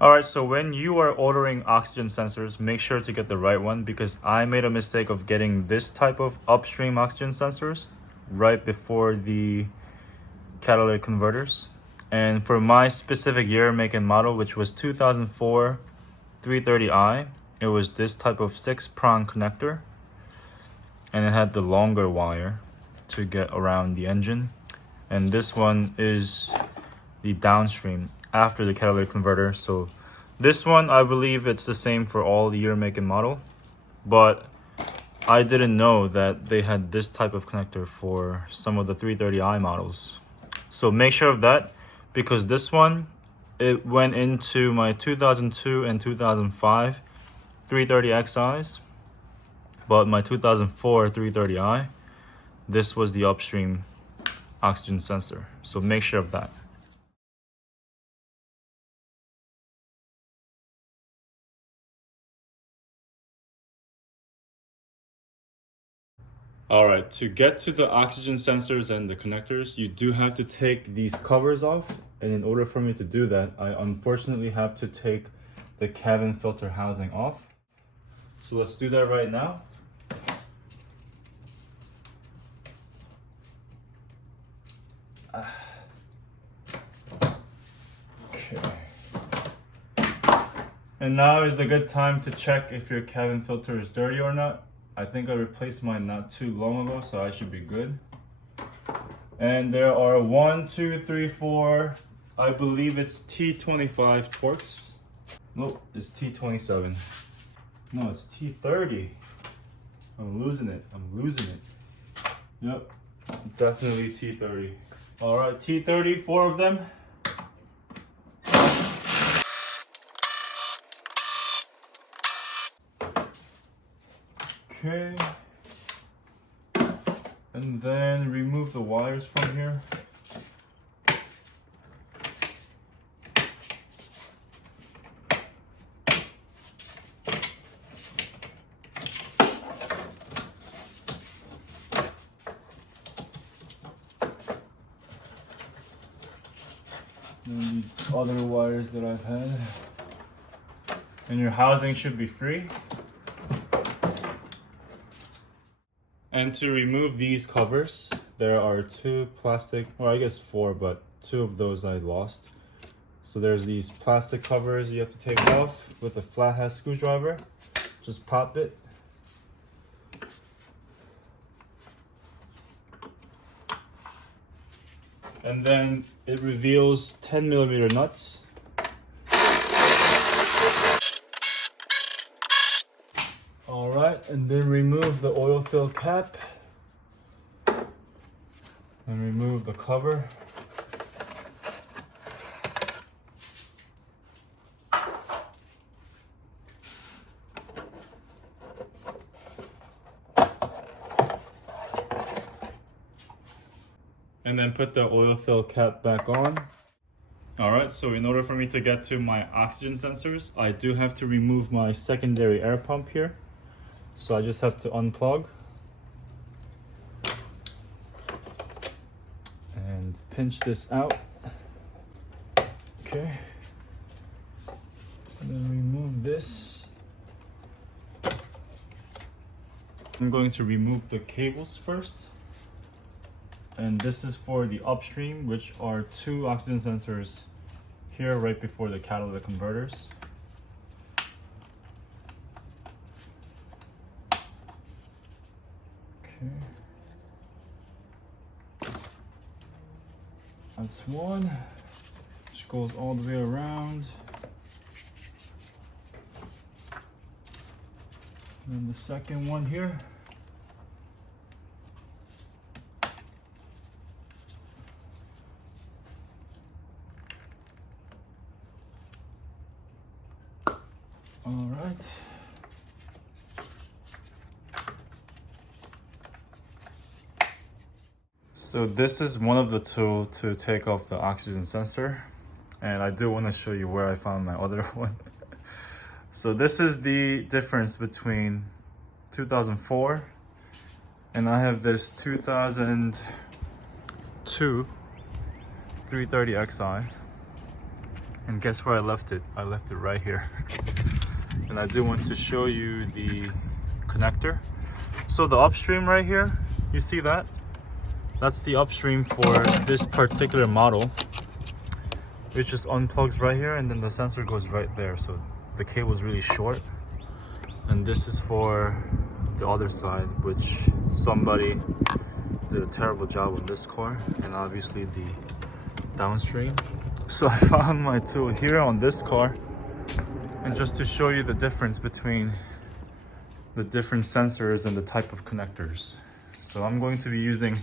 Alright, so when you are ordering oxygen sensors, make sure to get the right one because I made a mistake of getting this type of upstream oxygen sensors right before the catalytic converters. And for my specific year, make, and model, which was 2004 330i, it was this type of 6-prong connector, and it had the longer wire to get around the engine. And this one is the downstream after the catalytic converter. So this one, I believe it's the same for all the year, make, and model, but I didn't know that they had this type of connector for some of the 330i models. So make sure of that, because this one, it went into my 2002 and 2005 330xis, but my 2004 330i, this was the upstream oxygen sensor. So make sure of that. Alright, to get to the oxygen sensors and the connectors, you do have to take these covers off. And in order for me to do that, I unfortunately have to take the cabin filter housing off. So let's do that right now. Okay. And now is the good time to check if your cabin filter is dirty or not. I think I replaced mine not too long ago, so I should be good. And there are 1, 2, 3, 4, I believe it's T25 Torx. Nope, it's T27. No, it's T30. I'm losing it. Yep, definitely T30. All right, T30, 4 of them. Okay. And then remove the wires from here. And these other wires that I've had. And your housing should be free. And to remove these covers, there are 2 plastic, or I guess 4, but 2 of those I lost. So there's these plastic covers you have to take off with a flathead screwdriver. Just pop it. And then it reveals 10mm nuts. Alright, and then remove the oil fill cap. And remove the cover. And then put the oil fill cap back on. Alright, so in order for me to get to my oxygen sensors, I do have to remove my secondary air pump here. So I just have to unplug and pinch this out. Okay. And then remove this. I'm going to remove the cables first. And this is for the upstream, which are 2 oxygen sensors here right before the catalytic converters. Okay. That's one, which goes all the way around. And the second one here. All right. So this is one of the tools to take off the oxygen sensor. And I do want to show you where I found my other one. So this is the difference between 2004 and I have this 2002 330xi. And guess where I left it? I left it right here. And I do want to show you the connector. So the upstream right here, you see that? That's the upstream for this particular model. It just unplugs right here and then the sensor goes right there. So the cable is really short. And this is for the other side, which somebody did a terrible job on this car, and obviously the downstream. So I found my tool here on this car, and just to show you the difference between the different sensors and the type of connectors. So I'm going to be using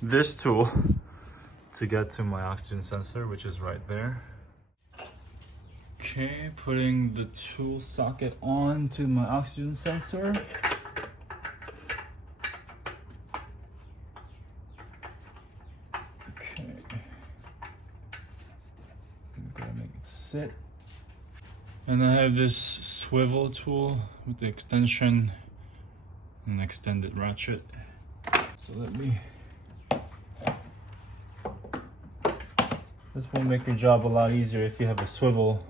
this tool to get to my oxygen sensor, which is right there. Okay, putting the tool socket on to my oxygen sensor. Okay, I'm gonna make it sit. And I have this swivel tool with the extension and extended ratchet. So this will make your job a lot easier if you have a swivel.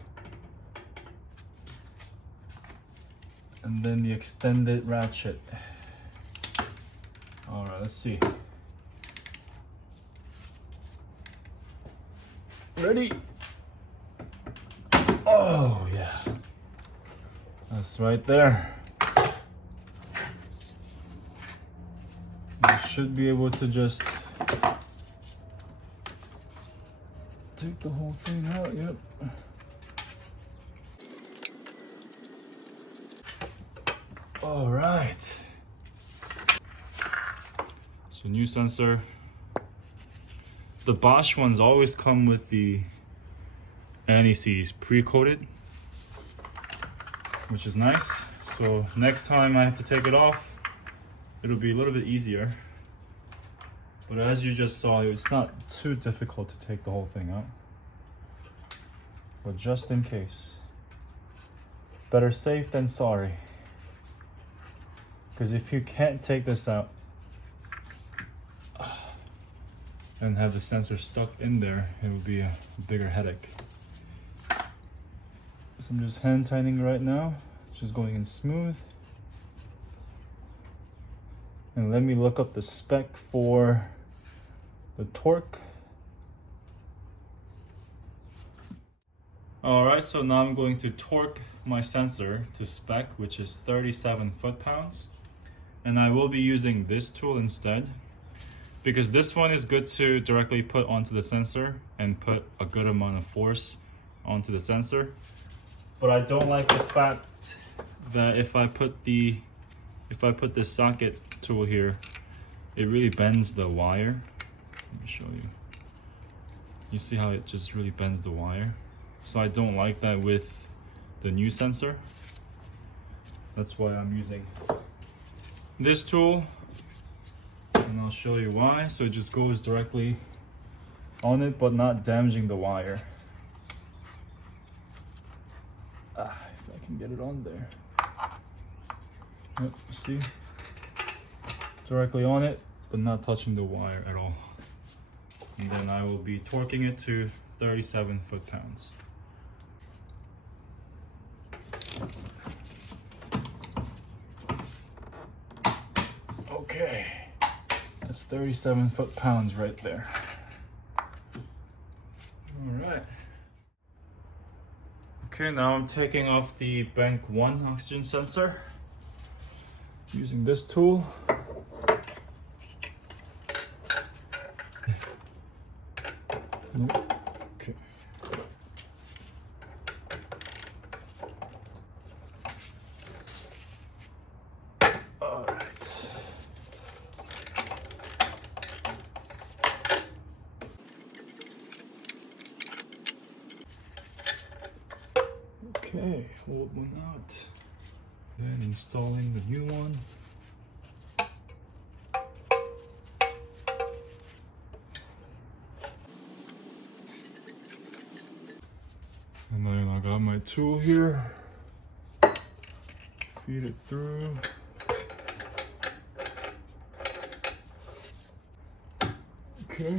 And then the extended ratchet. All right, let's see. Ready? Oh yeah, that's right there. You should be able to just take the whole thing out. Yep. All right. So new sensor. The Bosch ones always come with the NECs pre-coated, which is nice. So next time I have to take it off, it'll be a little bit easier. But as you just saw, it's not too difficult to take the whole thing out. But just in case, better safe than sorry. Because if you can't take this out and have the sensor stuck in there, it will be a bigger headache. So I'm just hand tightening right now, just going in smooth. And let me look up the spec for the torque. Alright, so now I'm going to torque my sensor to spec, which is 37 foot-pounds. And I will be using this tool instead, because this one is good to directly put onto the sensor and put a good amount of force onto the sensor. But I don't like the fact that if I put this socket tool here, it really bends the wire. Let me show you. You see how it just really bends the wire? So I don't like that with the new sensor. That's why I'm using this tool, and I'll show you why. So it just goes directly on it, but not damaging the wire. If I can get it on there. Yep, see? Directly on it, but not touching the wire at all. And then I will be torquing it to 37 foot-pounds. Okay, that's 37 foot-pounds right there. All right. Okay, now I'm taking off the bank 1 oxygen sensor using this tool. Okay. All right. Okay, old one out. Then installing the new one. And then I got my tool here. Feed it through. Okay.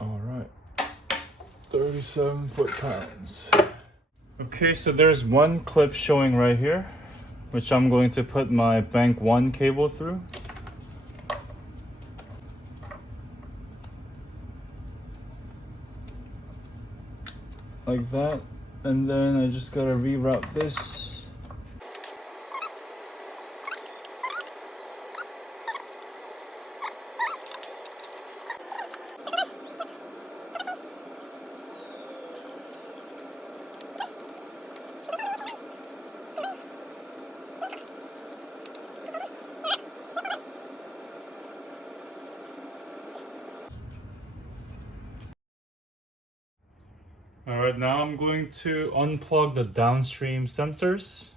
All right. 37 foot-pounds. Okay, so there's one clip showing right here, which I'm going to put my bank 1 cable through. Like that. And then I just gotta reroute this. Alright, now I'm going to unplug the downstream sensors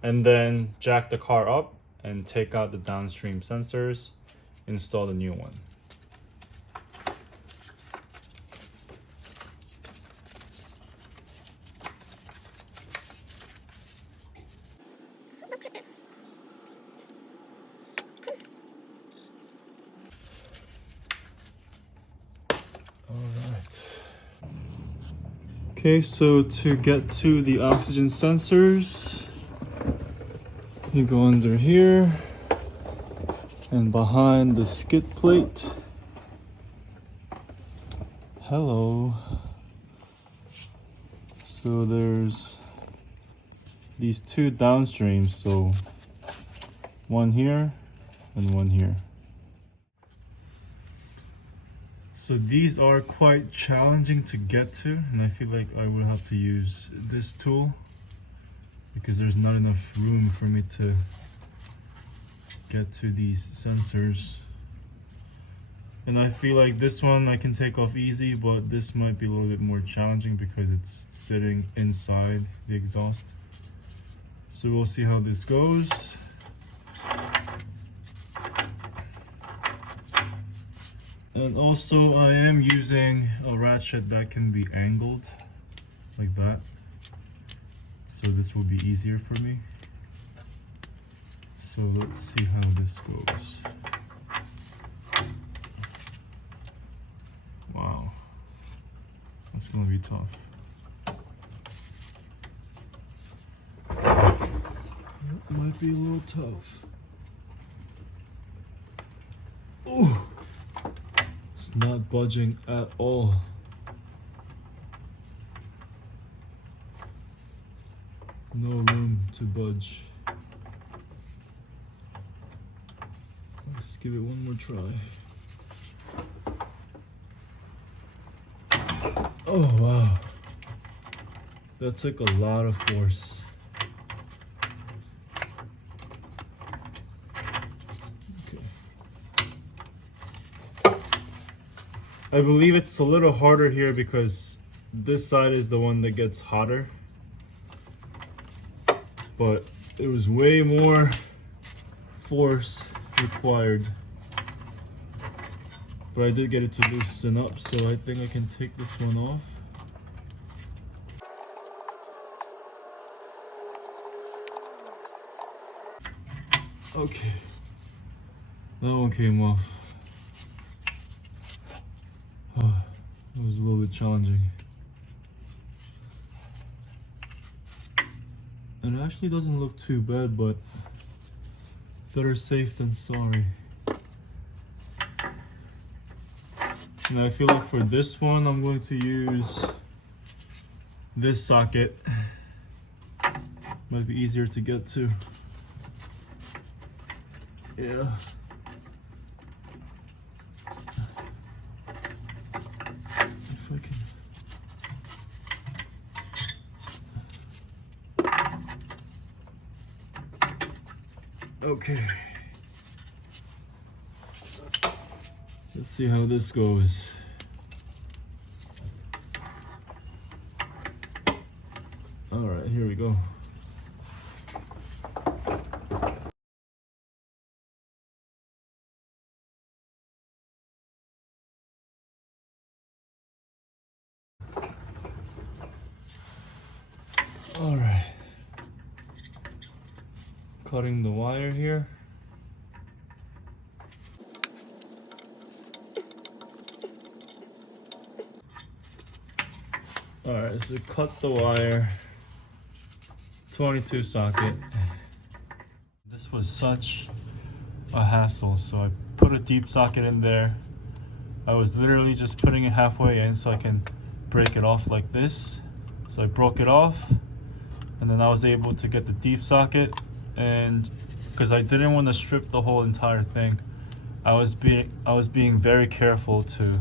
and then jack the car up and take out the downstream sensors, install the new one. Alright. Okay, so to get to the oxygen sensors, you go under here and behind the skid plate. Hello. So there's these two downstreams, so one here and one here. So these are quite challenging to get to, and I feel like I would have to use this tool because there's not enough room for me to get to these sensors. And I feel like this one I can take off easy, but this might be a little bit more challenging because it's sitting inside the exhaust. So we'll see how this goes. And also I am using a ratchet that can be angled like that, so this will be easier for me. So let's see how this goes. Wow, that's gonna be tough. It might be a little tough. Oh, it's not budging at all. No room to budge. Let's give it one more try. Oh wow, that took a lot of force. I believe it's a little harder here because this side is the one that gets hotter, but there was way more force required. But I did get it to loosen up, so I think I can take this one off. Okay, that one came off. It was a little bit challenging. And it actually doesn't look too bad, but better safe than sorry. And I feel like for this one, I'm going to use this socket. Might be easier to get to. Yeah. If I can. Okay. Let's see how this goes. All right, here we go. All right. Cutting the wire here. Alright, so cut the wire. 22 socket. This was such a hassle, so I put a deep socket in there. I was literally just putting it halfway in so I can break it off like this. So I broke it off, and then I was able to get the deep socket, and because I didn't want to strip the whole entire thing, I was being very careful to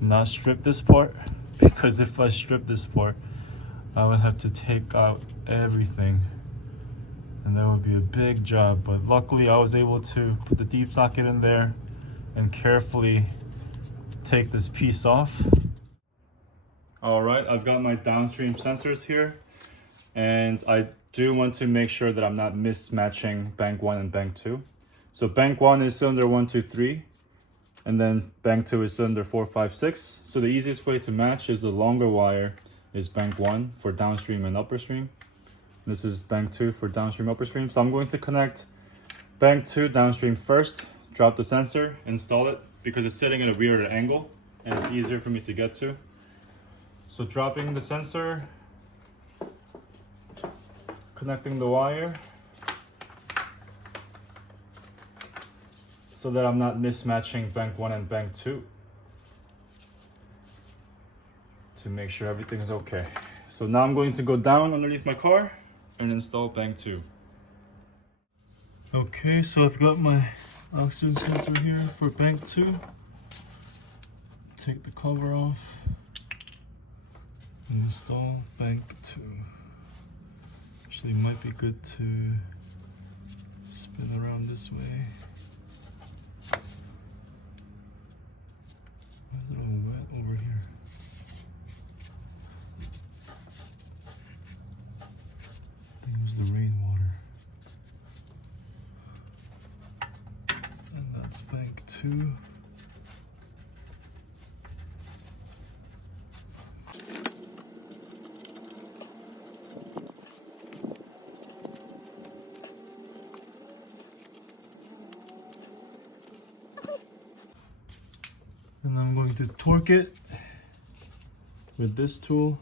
not strip this part, because if I strip this part, I would have to take out everything, and that would be a big job. But luckily I was able to put the deep socket in there and carefully take this piece off. All right, I've got my downstream sensors here, and I do want to make sure that I'm not mismatching bank 1 and bank 2. So bank 1 is cylinder 1, 2, 3, and then bank 2 is cylinder 4, 5, 6. So the easiest way to match is the longer wire is bank 1 for downstream and upper stream. This is bank 2 for downstream, upper stream. So I'm going to connect bank 2 downstream first, drop the sensor, install it, because it's sitting at a weird angle and it's easier for me to get to. So dropping the sensor, connecting the wire so that I'm not mismatching bank 1 and bank 2 to make sure everything is okay. So now I'm going to go down underneath my car and install bank 2. Okay, so I've got my oxygen sensor here for bank 2. Take the cover off. Install bank 2. Actually, it might be good to spin around this way. It's a little wet over here. I think it was the rainwater. And that's bank 2. And I'm going to torque it with this tool.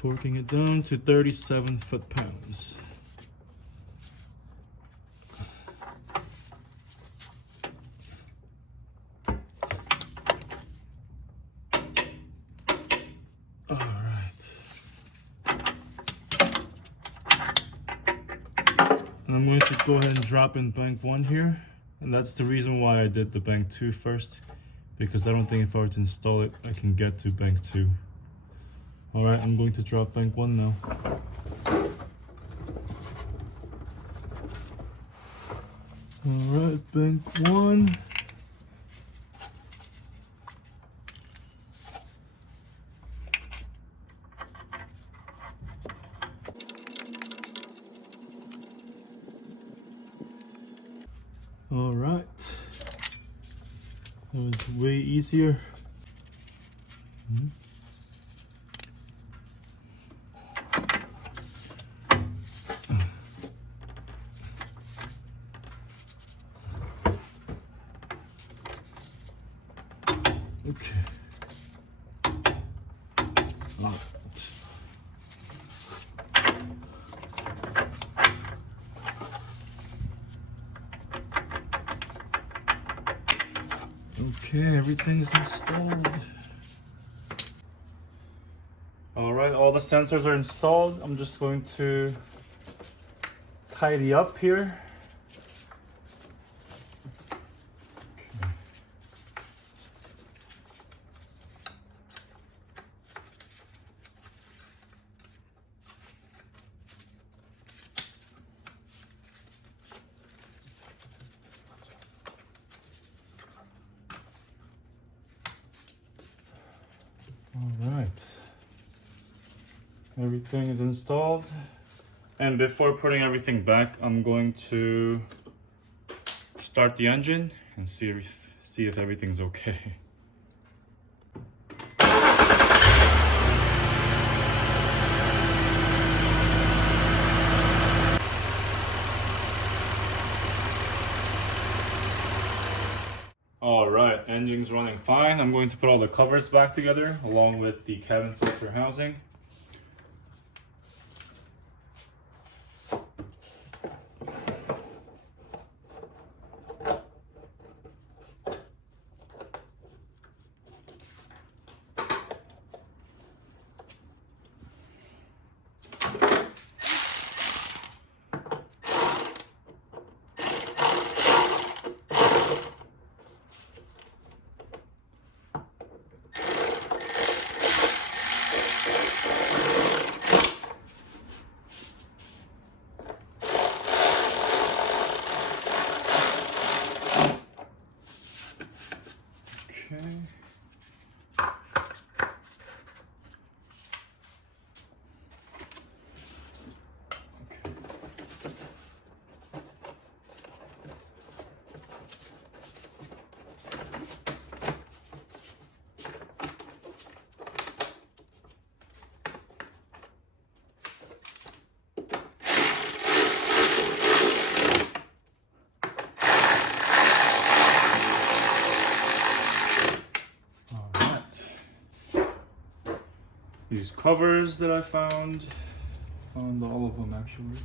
Torquing it down to 37 foot-pounds. And I'm going to go ahead and drop in bank 1 here. And that's the reason why I did the bank 2 first, because I don't think if I were to install it, I can get to bank 2. Alright, I'm going to drop bank 1 now. Alright, bank 1. All right, that was way easier. Okay. All right. Okay, everything's installed. All right, all the sensors are installed. I'm just going to tidy up here. Okay. All right, everything is installed, and before putting everything back, I'm going to start the engine and see see if everything's okay. Alright, engine's running fine. I'm going to put all the covers back together along with the cabin filter housing. These covers that I found all of them actually.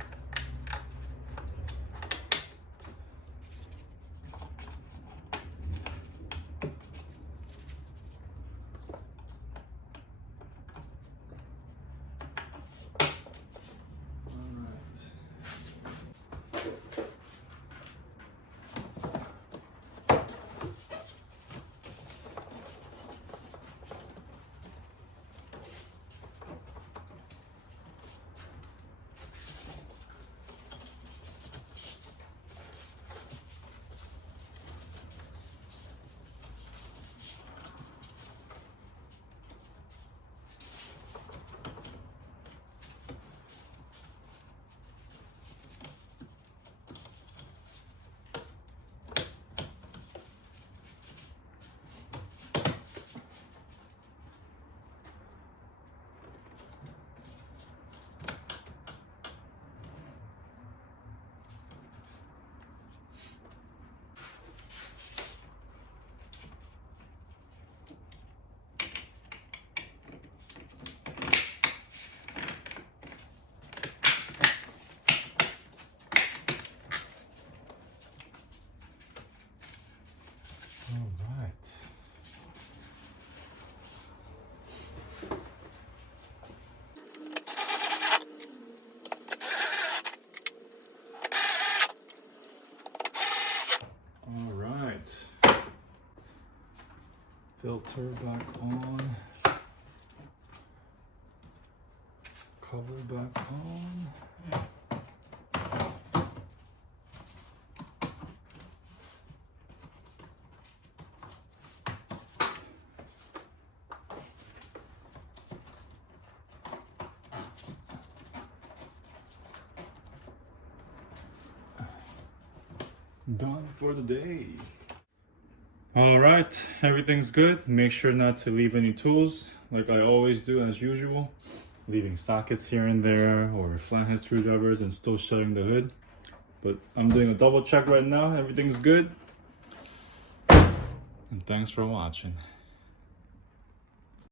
Filter back on, cover back on. Done for the day. Alright, everything's good. Make sure not to leave any tools, like I always do as usual. Leaving sockets here and there, or flathead screwdrivers, and still shutting the hood. But I'm doing a double check right now, everything's good. And thanks for watching.